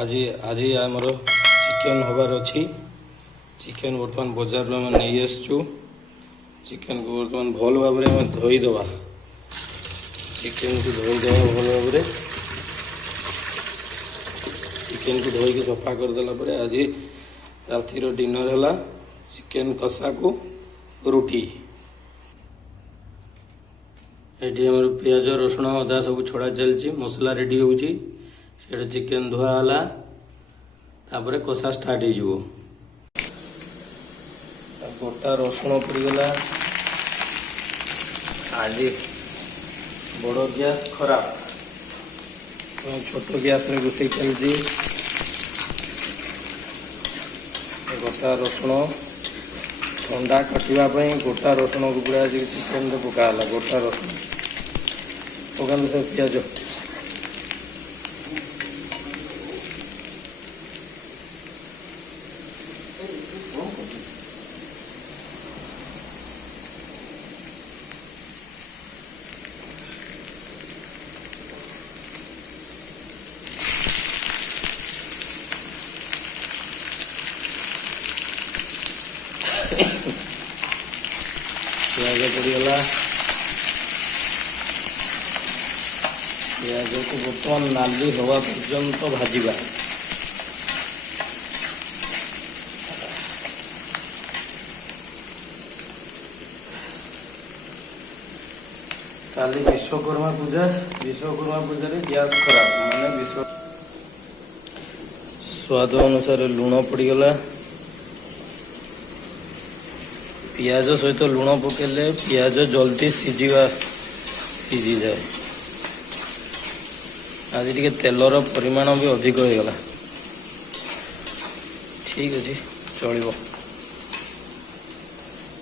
आज आज आमर चिकेन हबार अच्छी चिकेन बर्तमान बजार में नहीं आसचु चिकेन को बर्तमान भल भाव में धोईदे चिकेन को धोईदे भल भाव चिकेन को धोईकी सफा करदेला आज रातिर डिनर है चिकेन कषा को रुटी ये आम पियाज रसुण अदा सब छड़ा चलती मसला रेडी हो चिकेन धुआला तापर कषा स्टार्ट हो गोटा रसुण पड़गला आज बड़ गैस खराब छोट गैस में रोसे चलती गोटा रसुण अंडा काटापी गोटा रसुण को पूरा चिकेन पकाला गोटा रसुण पकाल से पियाज पियाज पड़गला पियाज को बर्तमान नाली हवा पर्यंत भाजवा काली विश्वकर्मा पूजा रे गैस खराब माने विश्व स्वाद अनुसार लुण पड़गला पियाज सहित लुण पकेले पियाज जल्दी सीझी जाए आज टे तेलर परिमाण भी अधिक हो गला ठीक अच्छे चलो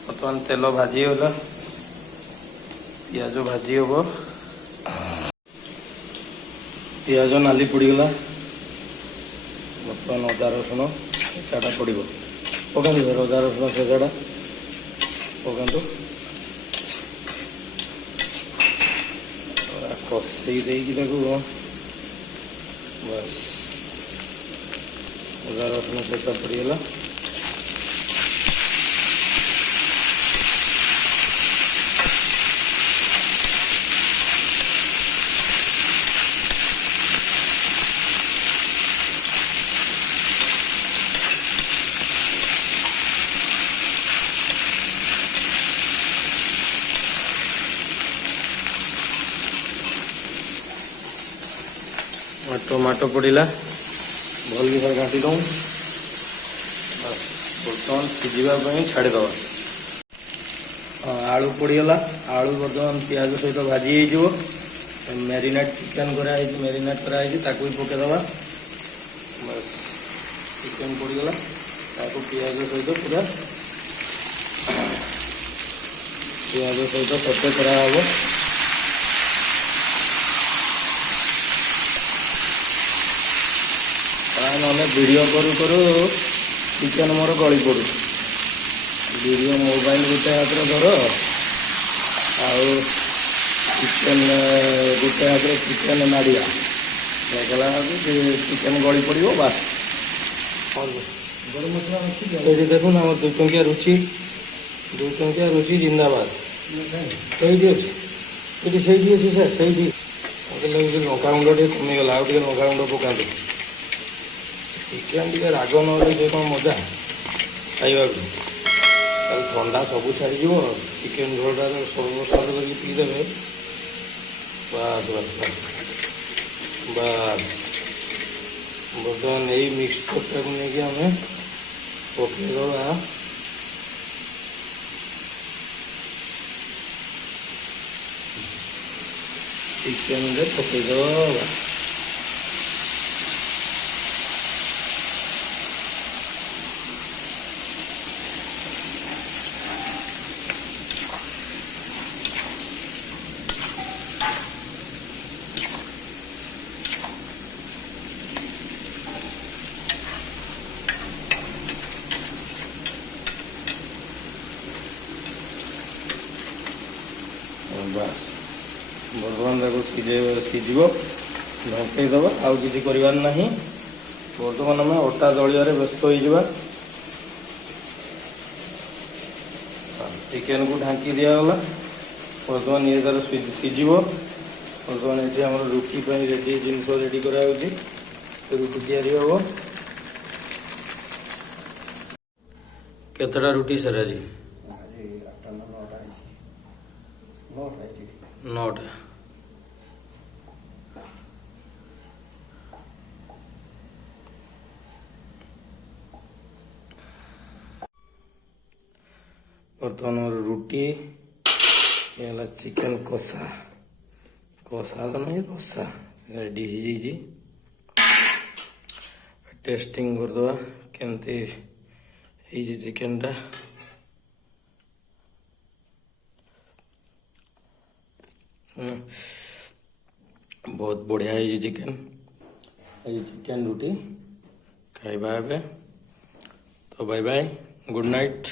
बर्तमान तेल भाजी गला पियाज भाजी हम पियाज नाली पड़गला बर्तमान अदा रसुण छेचाटा पड़ पका अदा रसुण छेचाटा पकातु कषे बस अदा रसुण छेचा पड़गला टमाटो पड़ला भल की घाटी दऊ बर्तमान सीझापी छाड़ीद आलू पड़गला आलू बर्तमान पियाज सहित भाजी हो मैरिनेट चिकेन कराई मैरिनेट कराई ताकू पकईदे बस चिकेन पड़गला ताकू पियाज सहित पूरा पियाज सहित सटे कराहब ना वीडियो करू करू चिकेन मोर गली पड़ू वीडियो मोबाइल गोटे हाथ धर चिकेन गोटे हाथ चिकेन नाड़िया देखला चिकेन गली पड़ो बास ये देखो ना 2 टंकिया रुचि जिंदाबाद सही अच्छी सर सही लंका गुंड टे कमीगला आउ लंका गुंड पकाते चिकेन टे राग ना कौन मजा खावा ठंडा सब छाड़ चिकेन झोलटा सर्वस्वाद कर पीदे बस बस बस बस बर्तमान यही मिक्सचरटा को लेकिन आम पकईदा चिकेन पकईद बस बर्तमान सीझ ढंकईदे आउ कि करवार ना बर्तमान आम अटा दलिया व्यस्त हो चिकेन को ढांकी दिगला बर्तमान ये तार सीझ बर्तमान ये आम रुटी रेडी जिनस रेडी करा रुटी तैयारी हम केतटा रुटी सर आज 9टा बर्तमान रुटी ये चिकेन कषा कषा तो नहीं कषा रेडी हो टेस्टिंग करदे केमती चिकेन टा बहुत बढ़िया है चिकेन चिकेन रुटी खाइबा तो बाय बाय गुड नाइट।